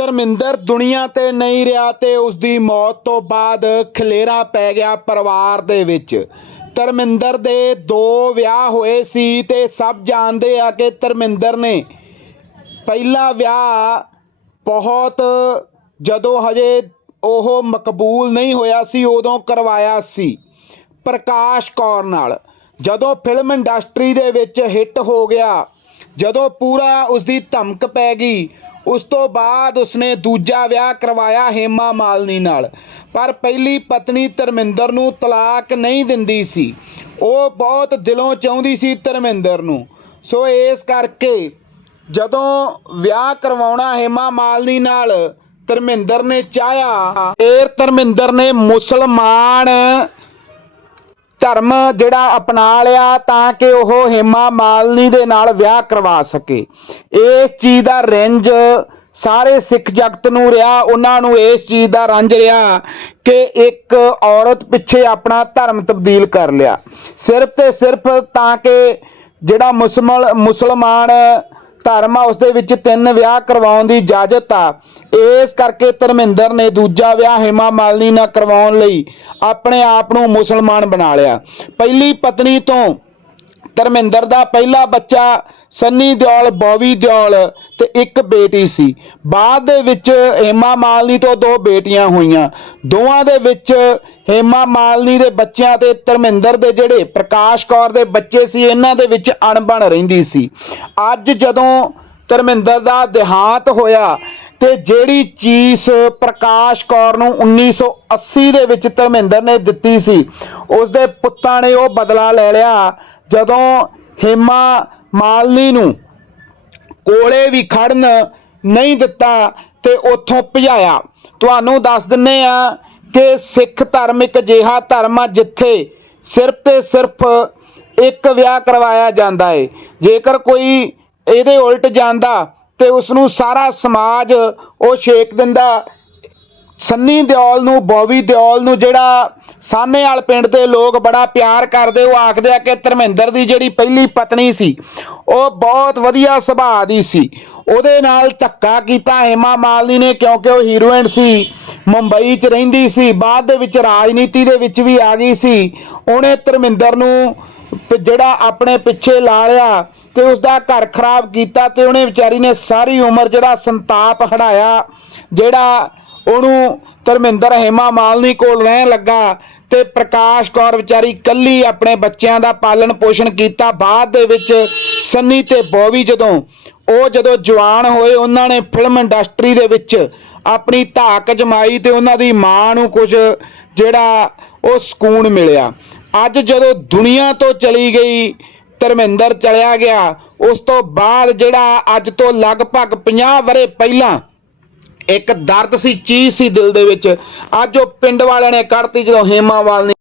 ਧਰਮਿੰਦਰ ਦੁਨੀਆ ਤੇ ਨਹੀਂ ਰਿਹਾ ਤੇ ਉਸ ਦੀ ਮੌਤ ਤੋਂ ਬਾਅਦ ਖਲੇਰਾ ਪੈ ਗਿਆ ਪਰਿਵਾਰ ਦੇ ਵਿੱਚ। ਧਰਮਿੰਦਰ ਦੇ ਦੋ ਵਿਆਹ ਹੋਏ ਸੀ ਤੇ ਸਭ ਜਾਣਦੇ ਆ ਕਿ ਧਰਮਿੰਦਰ ਨੇ ਪਹਿਲਾ ਵਿਆਹ ਬਹੁਤ ਜਦੋਂ ਹਜੇ ਉਹ ਮਕਬੂਲ ਨਹੀਂ ਹੋਇਆ ਸੀ, ਉਦੋਂ ਕਰਵਾਇਆ ਸੀ, ਪ੍ਰਕਾਸ਼ ਕੌਰ ਨਾਲ। ਜਦੋਂ ਫਿਲਮ ਇੰਡਸਟਰੀ ਦੇ ਵਿੱਚ ਹਿੱਟ ਹੋ ਗਿਆ, ਜਦੋਂ ਪੂਰਾ ਉਸ ਦੀ ਧਮਕ ਪੈ ਗਈ ਉਸ ਤੋਂ ਬਾਅਦ ਉਸਨੇ ਦੂਜਾ ਵਿਆਹ ਕਰਵਾਇਆ ਹੇਮਾ ਮਾਲਨੀ ਨਾਲ। ਪਰ ਪਹਿਲੀ ਪਤਨੀ ਧਰਮਿੰਦਰ ਨੂੰ ਤਲਾਕ ਨਹੀਂ ਦਿੰਦੀ ਸੀ। ਉਹ ਬਹੁਤ ਦਿਲੋਂ ਚਾਹੁੰਦੀ ਸੀ ਧਰਮਿੰਦਰ ਨੂੰ। ਸੋ ਇਸ ਕਰਕੇ ਜਦੋਂ ਵਿਆਹ ਕਰਵਾਉਣਾ ਹੇਮਾ ਮਾਲਨੀ ਨਾਲ ਧਰਮਿੰਦਰ ਨੇ ਚਾਹਿਆ, ਫੇਰ ਧਰਮਿੰਦਰ ਨੇ ਮੁਸਲਮਾਨ ਧਰਮ ਜਿਹੜਾ ਅਪਣਾ ਲਿਆ ਤਾਂ ਕਿ ਉਹ ਹੇਮਾ ਮਾਲਨੀ ਦੇ ਨਾਲ ਵਿਆਹ ਕਰਵਾ ਸਕੇ। ਇਸ ਚੀਜ਼ ਦਾ ਰਿੰਜ ਸਾਰੇ ਸਿੱਖ ਜਗਤ ਨੂੰ ਰਿਹਾ, ਉਹਨਾਂ ਨੂੰ ਇਸ ਚੀਜ਼ ਦਾ ਰੰਜ ਰਿਹਾ ਕਿ ਇੱਕ ਔਰਤ ਪਿੱਛੇ ਆਪਣਾ ਧਰਮ ਤਬਦੀਲ ਕਰ ਲਿਆ। ਸਿਰਫ ਤੇ ਸਿਰਫ ਤਾਂ ਕਿ ਜਿਹੜਾ ਮੁਸਲਮਾਨ ਮੁਸਲਮਾਨ ਧਰਮ ਆ ਉਸ ਦੇ ਵਿੱਚ ਤਿੰਨ ਵਿਆਹ ਕਰਵਾਉਣ ਦੀ ਇਜਾਜ਼ਤ ਆ। ਇਸ ਕਰਕੇ ਧਰਮਿੰਦਰ ਨੇ ਦੂਜਾ ਵਿਆਹ ਹੇਮਾ ਮਾਲਨੀ ਨਾਲ ਕਰਵਾਉਣ ਲਈ ਆਪਣੇ ਆਪ ਨੂੰ ਮੁਸਲਮਾਨ ਬਣਾ ਲਿਆ। ਪਹਿਲੀ ਪਤਨੀ ਤੋਂ ਧਰਮਿੰਦਰ ਦਾ ਪਹਿਲਾ ਬੱਚਾ ਸੰਨੀ ਦਿਓਲ, ਬੌਵੀ ਦਿਓਲ ਤੇ ਇੱਕ ਬੇਟੀ ਸੀ। ਬਾਅਦ ਦੇ ਵਿੱਚ ਹੇਮਾ ਮਾਲਨੀ ਤੋਂ ਦੋ ਬੇਟੀਆਂ ਹੋਈਆਂ। ਦੋਵਾਂ ਦੇ ਵਿੱਚ ਹੇਮਾ ਮਾਲਨੀ ਦੇ ਬੱਚਿਆਂ ਤੇ ਧਰਮਿੰਦਰ ਦੇ ਜਿਹੜੇ ਪ੍ਰਕਾਸ਼ ਕੌਰ ਦੇ ਬੱਚੇ ਸੀ, ਇਹਨਾਂ ਦੇ ਵਿੱਚ ਅਣਬਣ ਰਹਿੰਦੀ ਸੀ। ਅੱਜ ਜਦੋਂ ਧਰਮਿੰਦਰ ਦਾ ਦੇਹਾਂਤ ਹੋਇਆ ਤੇ ਜਿਹੜੀ ਚੀਸ ਪ੍ਰਕਾਸ਼ ਕੌਰ ਨੂੰ 1980 ਦੇ ਵਿੱਚ ਧਰਮਿੰਦਰ ਨੇ ਦਿੱਤੀ ਸੀ ਉਸ ਦੇ ਪੁੱਤਾਂ ਨੇ ਉਹ ਬਦਲਾ ਲੈ ਲਿਆ। ਜਦੋਂ ਹੇਮਾ ਮਾਲਨੀ ਨੂੰ ਕੋਲੇ ਵੀ ਖੜਨ ਨਹੀਂ ਦਿੱਤਾ ਤੇ ਉੱਥੋਂ ਭਜਾਇਆ। ਤੁਹਾਨੂੰ ਦੱਸ ਦਿੰਨੇ ਆ ਕਿ ਸਿੱਖ ਧਰਮ ਇੱਕ ਅਜਿਹਾ ਧਰਮ ਆ ਜਿੱਥੇ ਸਿਰਫ ਤੇ ਸਿਰਫ ਇੱਕ ਵਿਆਹ ਕਰਵਾਇਆ ਜਾਂਦਾ ਏ। ਜੇਕਰ ਕੋਈ ਇਹਦੇ ਉਲਟ ਜਾਂਦਾ ਤੇ ਉਸ ਨੂੰ ਸਾਰਾ ਸਮਾਜ ਉਹ ਛੇਕ ਦਿੰਦਾ। ਸੰਨੀ ਦਿਓਲ ਨੂੰ, ਬੋਵੀ ਦਿਓਲ ਨੂੰ ਜਿਹੜਾ ਸਾਹਨੇਵਾਲ ਪਿੰਡ ਦੇ ਲੋਕ ਬੜਾ ਪਿਆਰ ਕਰਦੇ, ਉਹ ਆਖਦੇ ਆ ਕਿ ਧਰਮਿੰਦਰ ਦੀ ਜਿਹੜੀ ਪਹਿਲੀ ਪਤਨੀ ਸੀ, ਉਹ ਬਹੁਤ ਵਧੀਆ ਸੁਭਾਅ ਦੀ ਸੀ। ਉਹਦੇ ਨਾਲ ਧੱਕਾ ਕੀਤਾ ਹੇਮਾ ਮਾਲਨੀ ਨੇ ਕਿਉਂਕਿ ਉਹ ਹੀਰੋਇਨ ਸੀ, ਮੁੰਬਈ 'ਚ ਰਹਿੰਦੀ ਸੀ, ਬਾਅਦ ਦੇ ਵਿੱਚ ਰਾਜਨੀਤੀ ਦੇ ਵਿੱਚ ਵੀ ਆ ਗਈ ਸੀ। ਉਹਨੇ ਧਰਮਿੰਦਰ ਨੂੰ ਜਿਹੜਾ ਆਪਣੇ ਪਿੱਛੇ ਲਾ ਲਿਆ ਤੇ ਉਸ ਦਾ ਘਰ ਖਰਾਬ ਕੀਤਾ ਤੇ ਉਹਨੇ ਵਿਚਾਰੀ ਨੇ ਸਾਰੀ ਉਮਰ ਜਿਹੜਾ ਸੰਤਾਪ ਹਟਾਇਆ ਜਿਹੜਾ ਉਹਨੂੰ ਧਰਮਿੰਦਰ ਹੇਮਾ ਮਾਲਨੀ ਕੋਲ ਰਹਿਣ ਲੱਗਾ ਤੇ ਪ੍ਰਕਾਸ਼ ਕੌਰ ਵਿਚਾਰੀ ਕੱਲੀ ਆਪਣੇ ਬੱਚਿਆਂ ਦਾ ਪਾਲਣ ਪੋਸ਼ਣ ਕੀਤਾ। ਬਾਅਦ ਦੇ ਵਿੱਚ ਸੰਨੀ ਤੇ ਬੋਵੀ ਜਦੋਂ, ਉਹ ਜਦੋਂ ਜਵਾਨ ਹੋਏ, ਉਹਨਾਂ ਨੇ ਫਿਲਮ ਇੰਡਸਟਰੀ ਦੇ ਵਿੱਚ ਆਪਣੀ ਧਾਕ ਜਮਾਈ ਤੇ ਉਹਨਾਂ ਦੀ ਮਾਂ ਨੂੰ ਕੁਝ ਜਿਹੜਾ ਉਹ ਸਕੂਨ ਮਿਲਿਆ। ਅੱਜ ਜਦੋਂ ਦੁਨੀਆ ਤੋਂ ਚਲੀ ਗਈ, ਧਰਮਿੰਦਰ ਚਲਿਆ ਗਿਆ, ਉਸ ਤੋਂ ਬਾਅਦ ਜਿਹੜਾ ਅੱਜ ਤੋਂ ਲਗਭਗ 50 ਵਰੇ ਪਹਿਲਾਂ ਇੱਕ ਦਰਦ ਸੀ, ਚੀਜ਼ ਸੀ ਦਿਲ ਦੇ ਵਿੱਚ। ਅੱਜ ਉਹ ਪਿੰਡ ਵਾਲਿਆਂ ਨੇ ਕੱਢਤੀ ਜਦੋਂ ਹੇਮਾਵਾਲ ਨੇ